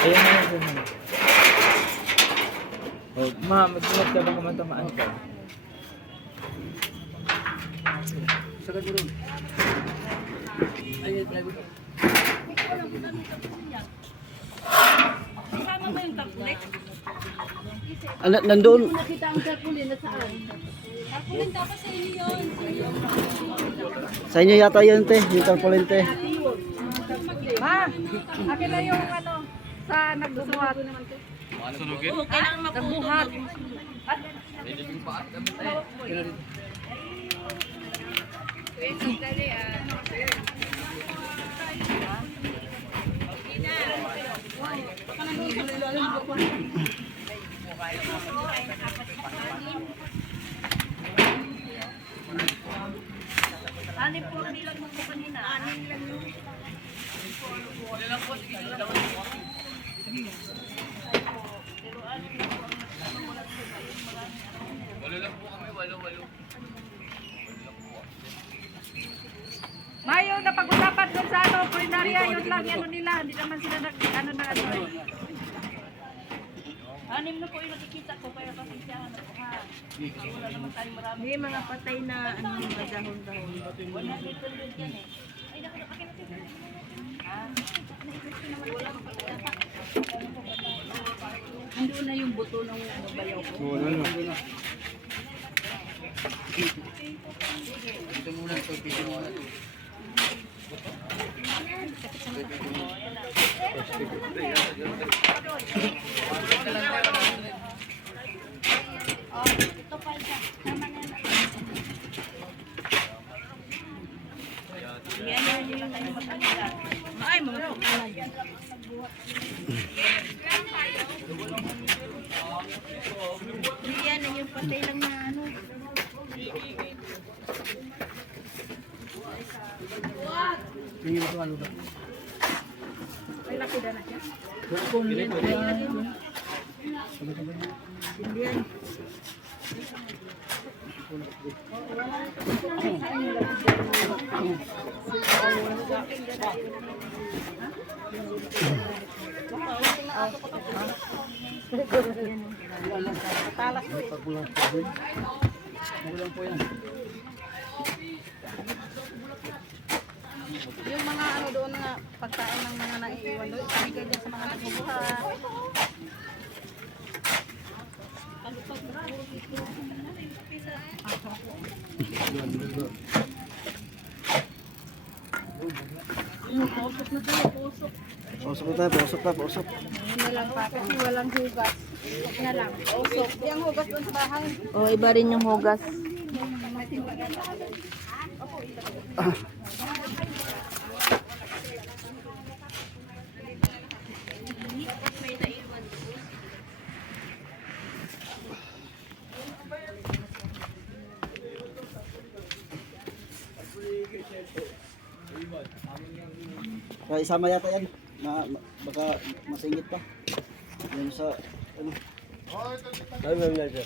Ayun na yun. Oh, ma, magsulat ka ba kumatamaan ka? Sagad mo rin. Ayun, lagi ko. Kasama ba yung tarpulin? Nandoon. Nakita ang tarpulin na saan? Tarpulin dapat sa inyo yun. Sa inyo yata yun, te. Yung tarpaulin, te. Ma, akin na yung ano, sa nagbubuhat. Sunugin? Oo, kailangan nagbubuhat. Anin po ang nilag mo kanina? Anin lang yun. Mayo na pag-usapan doon sa ano, kulinarya, yun lang ano nila, hindi naman sila ano na ano. Anim na po yung nakikita ko, kaya pasensyahan ako ha. Wala naman tayo marami. May mga patay na ano, mga dahon-dahon. 100 yan eh. Ay, nakakakin na siya. Andun na yung buto ng ano, bayaw ko. Wala na. Ito muna ito, pito muna ito. Ito pa siya. Tama na yan. Yan yung tayo matanda. Ay, mga pakalan. Yan, yung patay lang na ano. Tingin mo ano ba? May lakida na siya. Indian. Yung mga ano doon nga pagkain ng mga naiiwan doon, ibigay din sa mga nagbubuhat. Pusok na tayo, pusok na, pusok. Yun na lang pa kasi walang hugas. Usok na lang. Usok. Yung hugas doon sa bahay. O, iba rin yung hugas. Kaya isama yata yan. Baka masingit pa. Yan sa, ano. Ano na siya?